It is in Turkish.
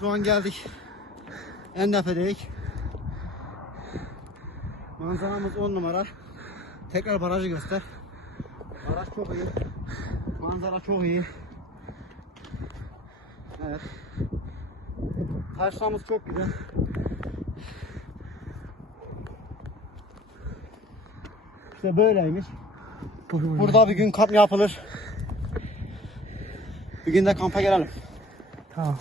Şu an geldik. En tepedeyiz. Manzaramız 10 numara. Tekrar barajı göster. Baraj çok iyi. Manzara çok iyi. Evet. Taşlarımız çok güzel. İşte böyleymiş. Burada bir gün kamp yapılır. Bir gün de kampa gelelim. Tamam.